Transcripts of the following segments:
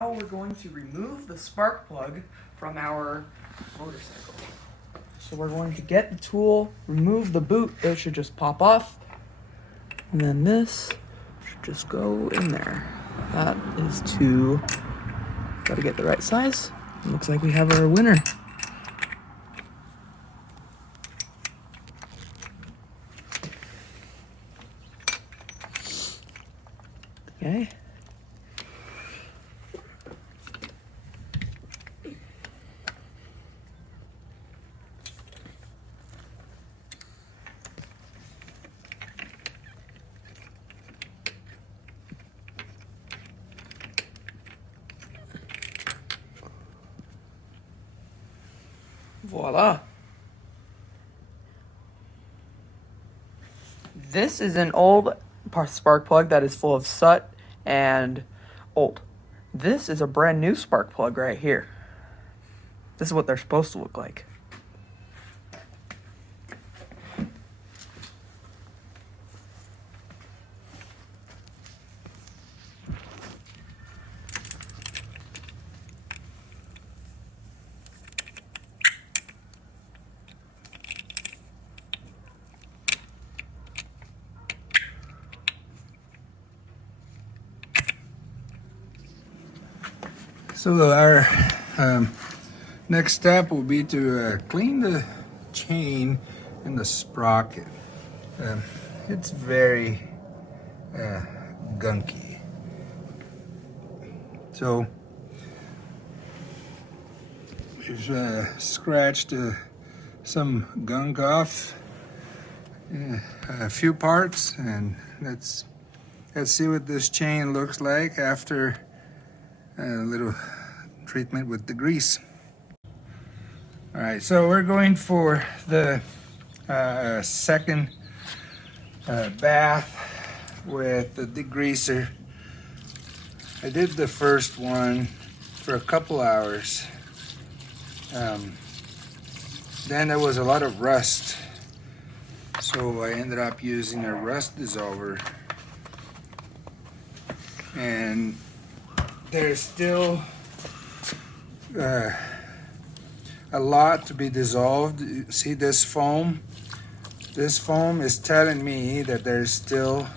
Now we're going to remove the spark plug from our motorcycle. So we're going to get the tool, remove the boot. It should just pop off. And then this should just go in there. That is to, gotta get the right size. It looks like we have our winner. Okay. Voila. This is an old spark plug that is full of soot and old. This is a brand new spark plug right here. This is what they're supposed to look like. So our next step will be to clean the chain and the sprocket. It's very gunky. So we've scratched some gunk off a few parts, and let's see what this chain looks like after a little treatment with the grease. All right, so we're going for the second bath with the degreaser. I did the first one for a couple hours. Then there was a lot of rust, so I ended up using a rust dissolver, and there's still a lot to be dissolved. See this foam? This foam is telling me that there's still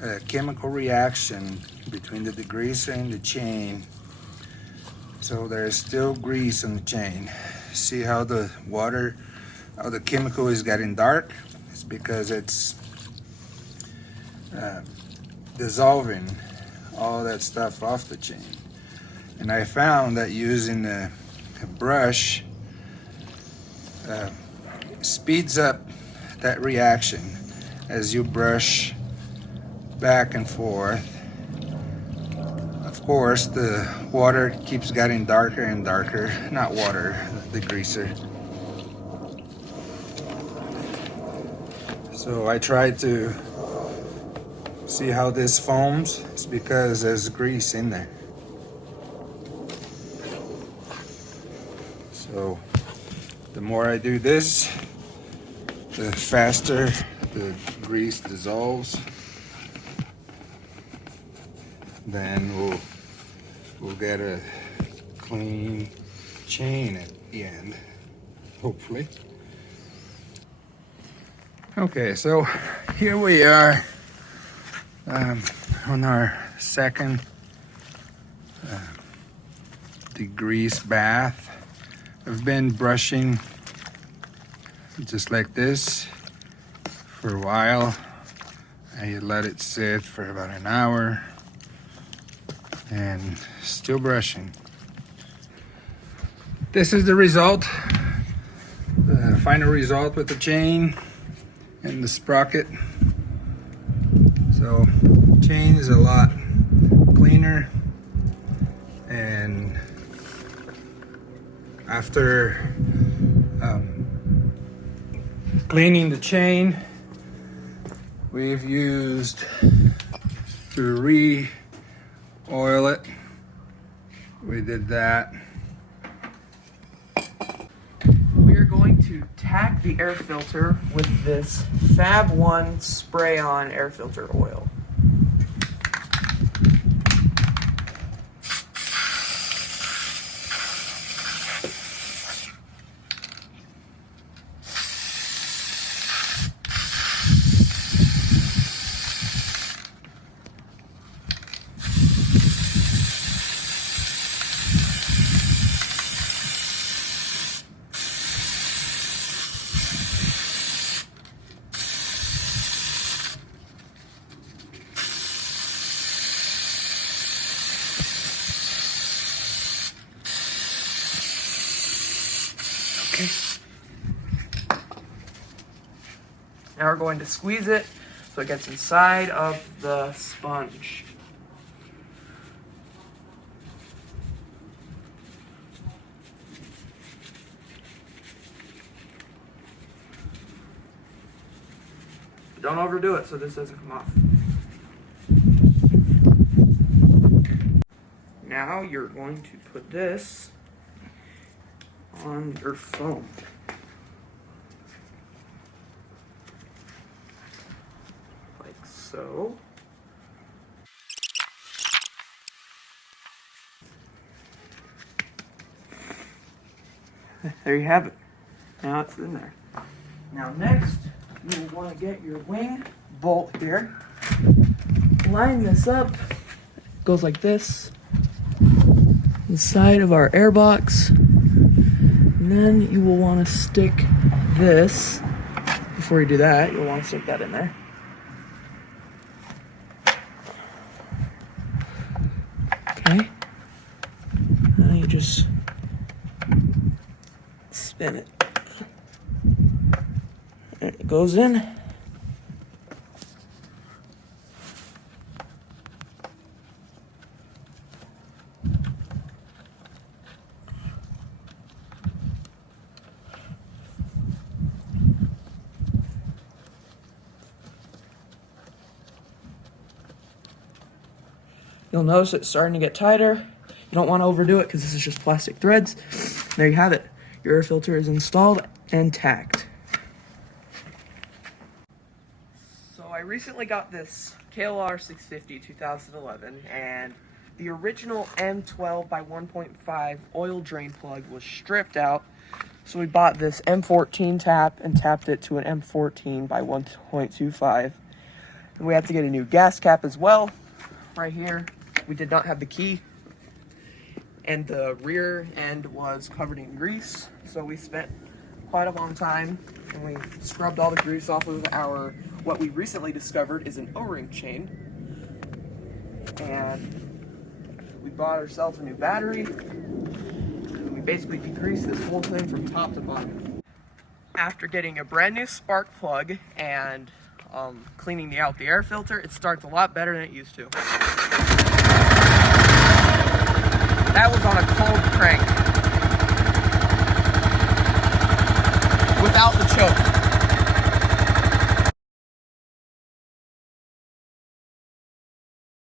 a chemical reaction between the degreaser and the chain. So there's still grease on the chain. See how the water, how the chemical is getting dark? It's because it's dissolving all that stuff off the chain. And I found that using a brush speeds up that reaction as you brush back and forth. Of course, the water keeps getting darker and darker. Not water, the degreaser. So I tried to see how this foams. It's because there's grease in there. So the more I do this, the faster the grease dissolves. Then we'll get a clean chain at the end, hopefully. Okay, so here we are on our second degrease bath. I've been brushing just like this for a while. I let it sit for about an hour and still brushing. This is the result, the final result with the chain and the sprocket. So chain is a lot cleaner, and after cleaning the chain, we've used to re-oil it. We did that. We are going to tack the air filter with this Fab 1 spray-on air filter oil. Now we're going to squeeze it so it gets inside of the sponge. Don't overdo it so this doesn't come off. Now you're going to put this on your foam. Like so. There you have it. Now it's in there. Now next, you will want to get your wing bolt here. Line this up. Goes like this. Inside of our air box. And then you will want to stick this. Before you do that, you'll want to stick that in there. Okay. Now you just spin it. And it goes in. You'll notice it's starting to get tighter. You don't want to overdo it because this is just plastic threads. There you have it. Your air filter is installed and tacked. So I recently got this KLR650 2011, and the original M12 by 1.5 oil drain plug was stripped out. So we bought this M14 tap and tapped it to an M14 by 1.25. And we have to get a new gas cap as well. Right here, we did not have the key, and the rear end was covered in grease, so we spent quite a long time and we scrubbed all the grease off of our, what we recently discovered is an O-ring chain, and we bought ourselves a new battery, and we basically degreased this whole thing from top to bottom. After getting a brand new spark plug and cleaning out the air filter, it starts a lot better than it used to. That was on a cold crank without the choke.